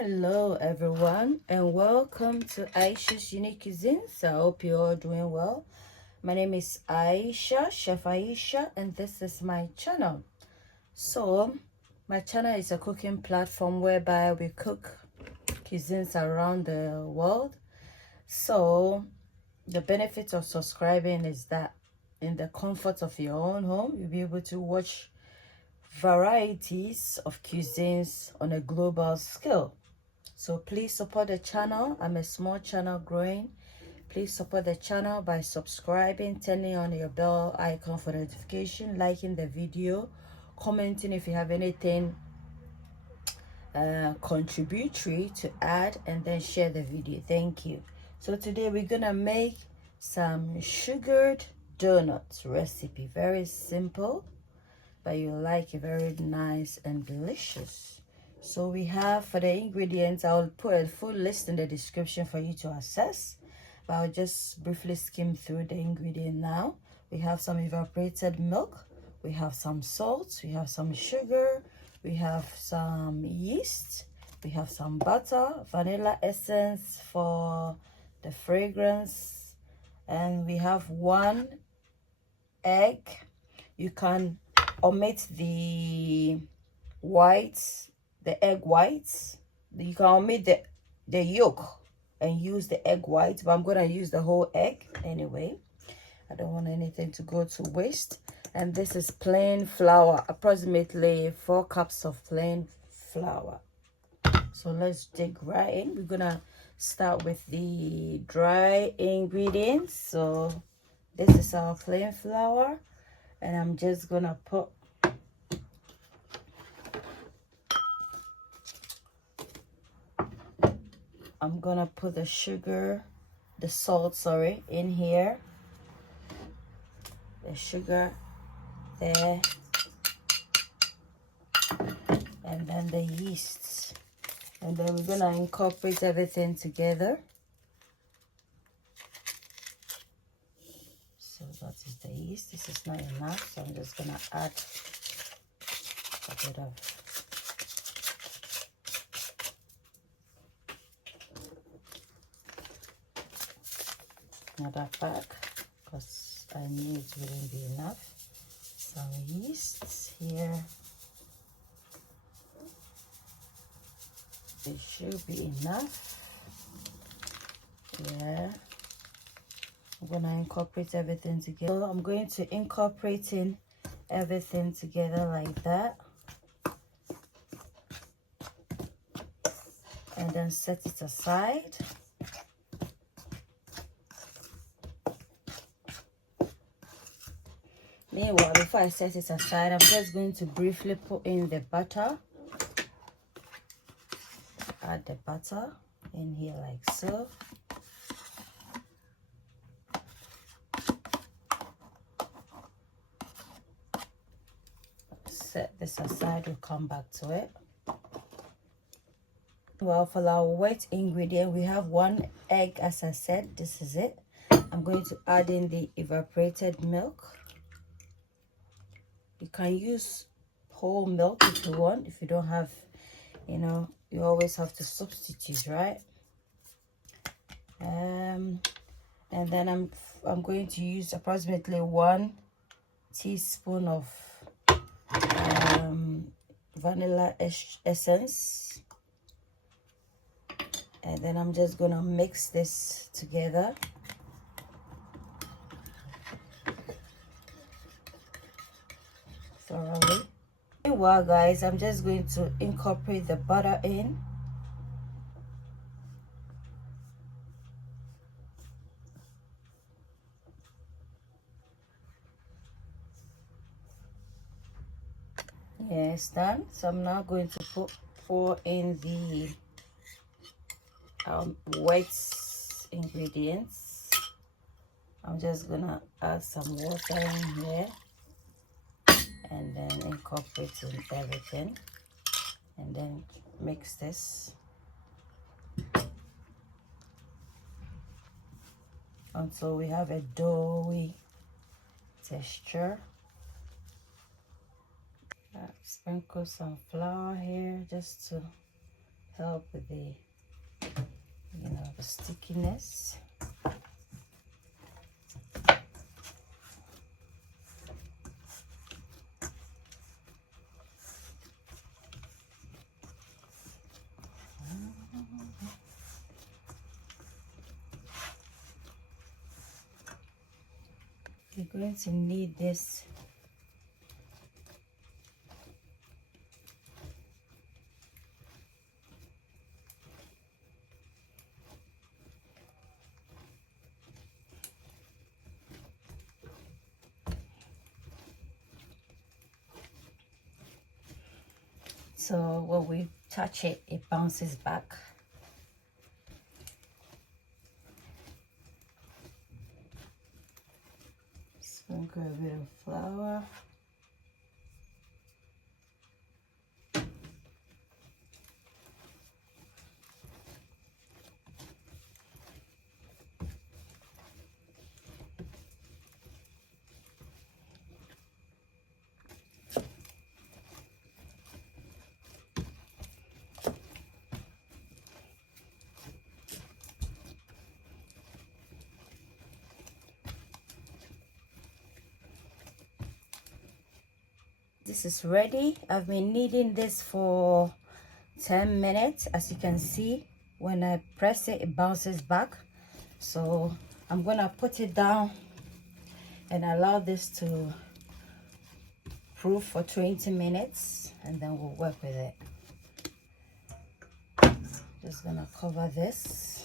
Hello everyone and welcome to Aisha's Unique Cuisines. I hope you're all doing well. My name is Aisha, Chef Aisha, and this is my channel. So my channel is a cooking platform whereby we cook cuisines around the world. So the benefit of subscribing is that in the comfort of your own home, you'll be able to watch varieties of cuisines on a global scale. So please support the channel. I'm a small channel growing. Please support the channel by subscribing, turning on your bell icon for notification, liking the video, commenting if you have anything contributory to add, and then share the video. Thank you. So today we're gonna make some sugared donuts recipe. Very simple, but you like it, very nice and delicious. So we have, for the ingredients, I'll put a full list in the description for you to access, but I'll just briefly skim through the ingredient now. We have some evaporated milk, we have some salt, we have some sugar, we have some yeast, we have some butter, vanilla essence for the fragrance, and we have 1 egg. You can omit the whites, the egg whites. You can omit the yolk and use the egg white, but I'm gonna use the whole egg anyway. I don't want anything to go to waste. And this is plain flour, approximately 4 cups of plain flour. So let's dig right in. We're gonna start with the dry ingredients. So this is our plain flour, and I'm just gonna put the sugar, the salt, sorry, in here. The sugar there. And then the yeast. And then we're gonna incorporate everything together. So that is the yeast. This is not enough, so I'm just gonna add a bit of another pack, because I knew it wouldn't be enough. Some yeast here. It should be enough. Yeah. I'm gonna incorporate everything together. I'm going to incorporate in everything together like that. And then set it aside. Meanwhile, before I set it aside, I'm just going to briefly put in the butter. Add the butter in here like so. Set this aside, we'll come back to it. Well, for our wet ingredient, we have 1 egg, as I said. This is it. I'm going to add in the evaporated milk. You can use whole milk if you want. If you don't have, you always have to substitute, right? And then I'm going to use approximately 1 teaspoon of vanilla essence. And then I'm just gonna mix this together. Thoroughly. Meanwhile, guys, I'm just going to incorporate the butter in. Yeah, it's done. So I'm now going to pour in the wet ingredients. I'm just gonna add some water in here and then incorporate everything, and then mix this until we have a doughy texture. Sprinkle some flour here just to help with the, the stickiness. You're going to need this so when we touch it, it bounces back. Sprinkle a bit of flour. This is ready. I've been kneading this for 10 minutes. As you can see, when I press it, it bounces back. So I'm gonna put it down and allow this to proof for 20 minutes, and then we'll work with it. Just gonna cover this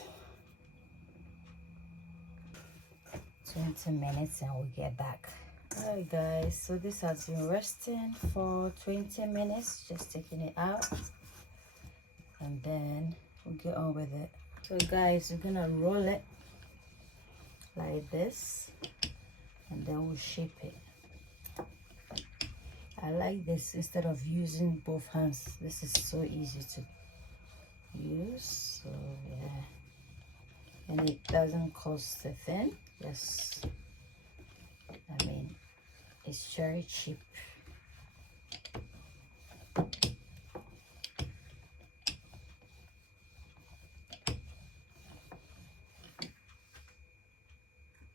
20 minutes and we'll get back. Alright guys, so this has been resting for 20 minutes. Just taking it out and then we'll get on with it. So guys, we're gonna roll it like this and then we'll shape it. I like this instead of using both hands. This is so easy to use. So yeah, and it doesn't cost a thing. Just, I mean, it's very cheap.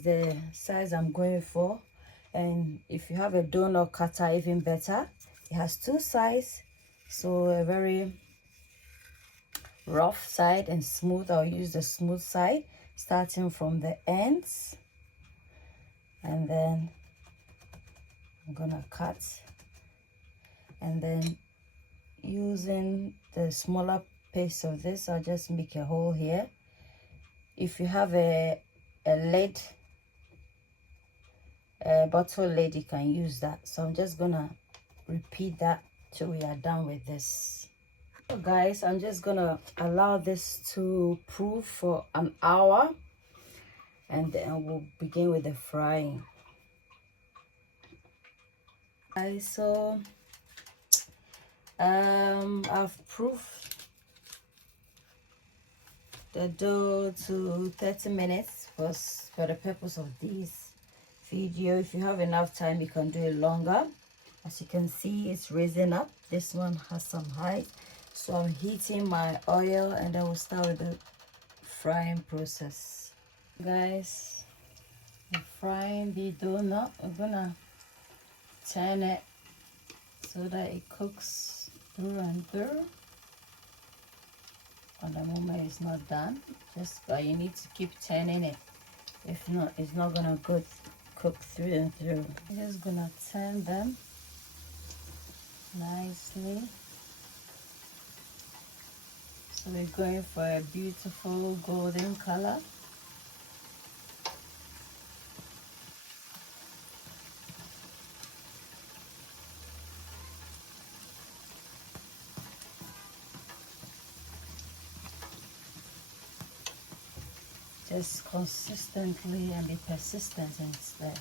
The size I'm going for, and if you have a donut cutter, even better. It has two sides, so a very rough side and smooth. I'll use the smooth side, starting from the ends, and then I'm gonna cut, and then using the smaller piece of this, I'll just make a hole here. If you have a lid, a bottle lid, you can use that. So I'm just gonna repeat that till we are done with this. So guys, I'm just gonna allow this to proof for an hour, and then we'll begin with the frying. Guys, so I've proofed the dough to 30 minutes for the purpose of this video. If you have enough time, you can do it longer. As you can see, it's raising up. This one has some height. So I'm heating my oil and then we'll start with the frying process. Guys, I'm frying the donut. We're gonna turn it so that it cooks through and through. On the moment it's not done, but you need to keep turning it. If not, it's not gonna cook through and through. I'm just gonna turn them nicely. So we're going for a beautiful golden color. Just consistently and be persistent in the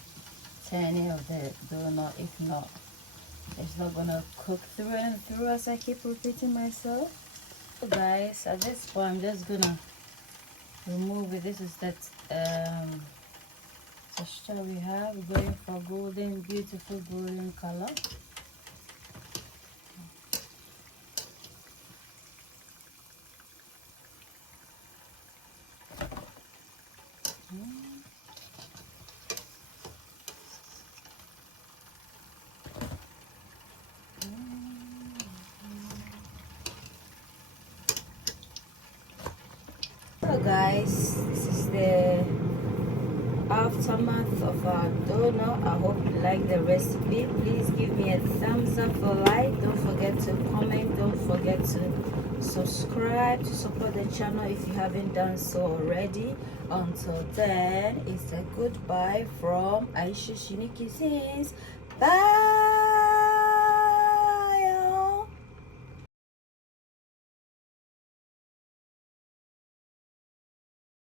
turning of the donut. If not, it's not gonna cook through and through, as I keep repeating myself. So guys, at this point I'm just gonna remove it. This is that texture we have. We're going for golden, beautiful golden color. guys, this is the aftermath of our donut. I hope you like the recipe. Please give me a thumbs up for like. Don't forget to comment. Don't forget to subscribe to support the channel if you haven't done so already. Until then, it's a goodbye from Aisha Shini Cuisines. Bye.